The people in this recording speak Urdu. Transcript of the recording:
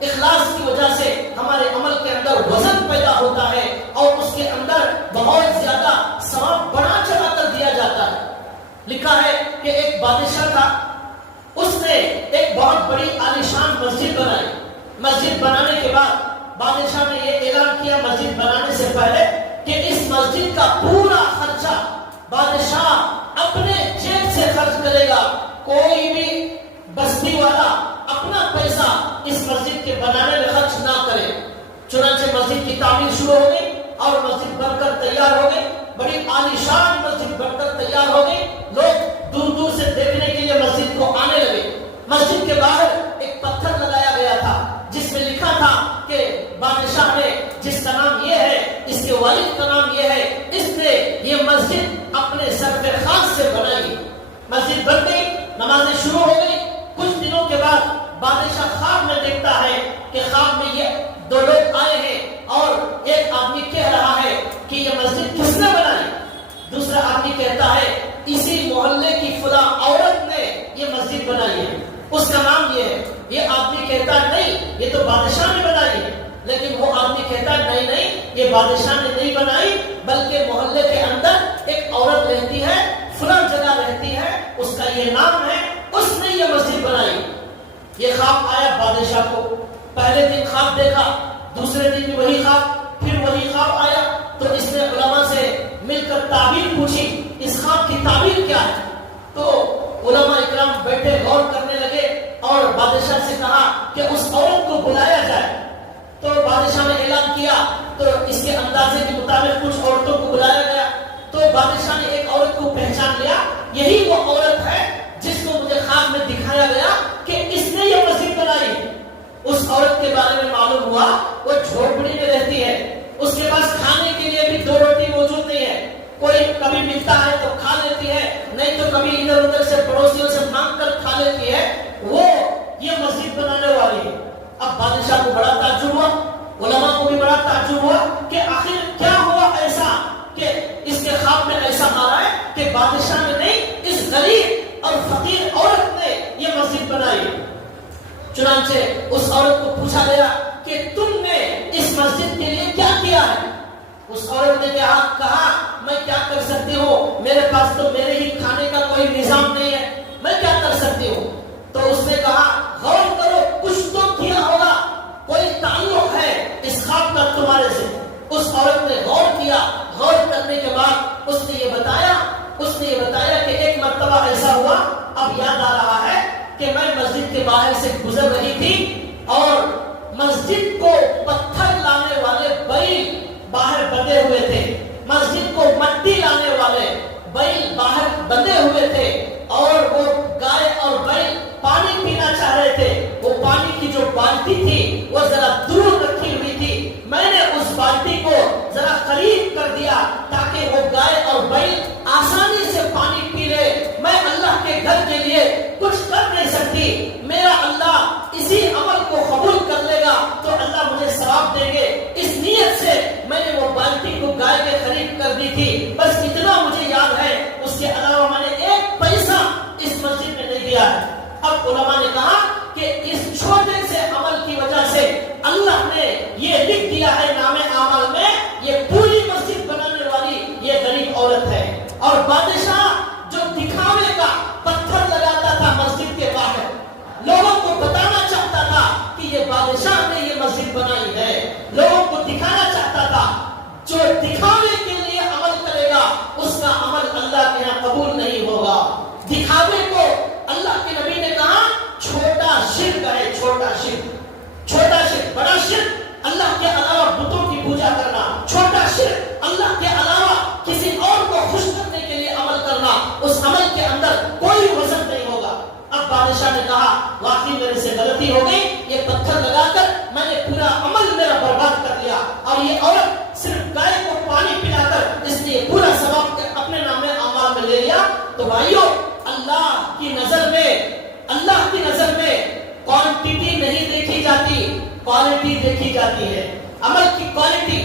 اخلاص کی وجہ سے ہمارے عمل کے اندر وزن پیدا ہوتا ہے اور اس کے اندر بہت زیادہ ثواب بڑھا چڑھا کر دیا جاتا ہے۔ لکھا ہے کہ ایک بادشاہ تھا، اس نے ایک بہت بڑی عالیشان مسجد بنائی۔ مسجد بنانے کے بعد بادشاہ نے یہ اعلان کیا مسجد بنانے سے پہلے کہ اس مسجد کا پورا خرچہ بادشاہ اپنے جیب سے خرچ کرے گا، کوئی بھی بستی والا اپنا پیسہ اس مسجد کے بنانے میں خرچ نہ کرے۔ چنانچہ مسجد کی تعمیر شروع ہو گئی اور مسجد بن کر تیار ہو گئی، بڑی عالیشان مسجد بن کر تیار ہو گئی۔ لوگ دور دور سے دیکھنے کے لیے مسجد کو آنے لگے۔ مسجد کے باہر ایک پتھر لگایا گیا تھا جس میں لکھا تھا کہ بادشاہ نے، جس کا نام یہ ہے، اس کے والد کا نام یہ ہے، اس نے یہ مسجد اپنے سر پہ خاص سے بنائی۔ مسجد بن گئی، نمازیں شروع ہو گئی۔ کچھ دنوں کے بعد بادشاہ خواب میں دیکھتا ہے کہ خواب میں یہ دو لوگ آئے ہیں اور ایک آدمی کہہ رہا ہے کہ یہ مسجد کس نے بنائی؟ دوسرا آدمی کہتا ہے اسی محلے کی فلاں عورت نے یہ مسجد بنائی ہے، اس کا نام یہ ہے۔ یہ آدمی کہتا ہے نہیں، یہ تو بادشاہ نے بنائی ہے۔ لیکن وہ آدمی کہتا ہے نہیں نہیں، یہ بادشاہ نے نہیں بنائی، بلکہ محلے کے اندر ایک عورت رہتی ہے، فلاں جگہ رہتی ہے، اس کا یہ نام ہے، اس نے یہ مسجد بنائی۔ یہ خواب آیا بادشاہ کو، پہلے دن خواب دیکھا، دوسرے دن بھی وہی خواب، پھر وہی خواب آیا، تو اس نے علماء سے مل کر تعبیر پوچھی، اس خواب کی تعبیر کیا ہے؟ تو علماء اکرام بیٹھے غور کرنے لگے اور بادشاہ سے کہا کہ اس عورت کو بلایا جائے۔ تو بادشاہ نے اعلان کیا، تو اس کے اندازے کے مطابق کچھ عورتوں کو بلایا گیا۔ تو بادشاہ نے ایک عورت کو پہچان لیا، یہی وہ عورت ہے جس کو مجھے خواب میں دکھایا گیا کہ اس نے یہ مسجد بنائی۔ اس عورت کے بارے میں معلوم ہوا وہ جھوپڑی میں رہتی ہے، اس کے پاس کھانے کے لیے بھی دو روٹی موجود نہیں ہے، کوئی کبھی ملتا ہے تو کھا لیتی ہے، نہیں تو کبھی ادھر ادھر سے پڑوسیوں سے مانگ کر کھا لیتی ہے، وہ یہ مسجد بنانے والی ہے۔ اب بادشاہ کو بڑا تعجب ہوا، علماء کو بھی بڑا تعجب ہوا کہ آخر کیا ہوا ایسا کہ اس کے خواب میں ایسا آ رہا ہے کہ بادشاہ نے نہیں، اس غریب اور فقیر عورت نے یہ مسجد بنائی۔ چنانچہ اس عورت کو پوچھا گیا کہ تم نے اس مسجد کے لیے کیا کیا ہے؟ اس عورت نے کہا میں کیا کر سکتی ہوں، میرے پاس تو میرے ہی کھانے کا کوئی نظام نہیں ہے، میں کیا کر سکتی ہوں؟ تو اس نے کہا غور کرو، کچھ تو کیا ہوگا، کوئی تعلق ہے اس خواب کا تمہارے سے۔ اس عورت نے غور کیا، غور کرنے کے بعد اس نے یہ بتایا کہ ایک مرتبہ ایسا ہوا، اب یاد آ رہا ہے کہ میں مسجد کے باہر سے گزر رہی تھی اور مسجد کو پتھر لانے والے بیل باہر بندھے ہوئے تھے، مسجد کو مٹی لانے والے بیل باہر بندھے ہوئے تھے، اور وہ گائے اور بیل پانی پینا چاہ رہے تھے۔ وہ پانی کی جو بالٹی تھی وہ ذرا دور رکھی ہوئی تھی، میں نے اس بالٹی کو ذرا قریب کر دیا تاکہ وہ گائے اور بیل آسانی سے پانی پی لے۔ میں اللہ کے گھر کے لیے کچھ کر نہیں سکتی، میرا اللہ اسی عمل کو قبول کر لے گا تو اللہ مجھے ثواب دیں گے، اس نیت سے میں نے وہ بالٹی کو گائے کے قریب کر دی تھی، بس اتنا مجھے یاد ہے، اس کے علاوہ میں نے ایک پیسہ اس مسجد میں نہیں دیا ہے۔ اب علماء نے کہا کہ اس چھوٹے سے عمل کی وجہ سے اللہ نے یہ لکھ دیا ہے نام اعمال میں، یہ پوری مسجد بنانے والی یہ غریب عورت ہے۔ اور بادشاہ جو دکھاوے کا پتھر لگاتا تھا مسجد کے باہر، لوگوں کو بتانا چاہتا تھا کہ یہ بادشاہ نے یہ مسجد بنائی ہے، لوگوں کو دکھانا چاہتا تھا، جو دکھاوے کے لیے عمل کرے گا اس کا عمل اللہ کے یہاں قبول نہیں ہوگا۔ دکھاوے کو اللہ کے نبی نے کہا چھوٹا شرک ہے، چھوٹا شرک، بڑا شرک اللہ کے علاوہ بتوں کی پوجا کرنا، چھوٹا شرک اللہ کے علاوہ کسی اور کو خوش کرنے کے لیے عمل کرنا، اس عمل کے اندر کوئی وزن نہیں ہوگا۔ اب بادشاہ نے کہا واقعی میرے سے غلطی ہو گئی، یہ پتھر لگا کر میں نے پورا عمل میرا برباد کر لیا، اور یہ عورت صرف گائے کو پانی پلا کر اس نے پورا ثواب اپنے نام اعمال میں لے لیا۔ تو بھائیو، اللہ کی نظر میں کوانٹٹی نہیں دیکھی جاتی، کوالٹی دیکھی جاتی ہے، عمل کی کوالٹی۔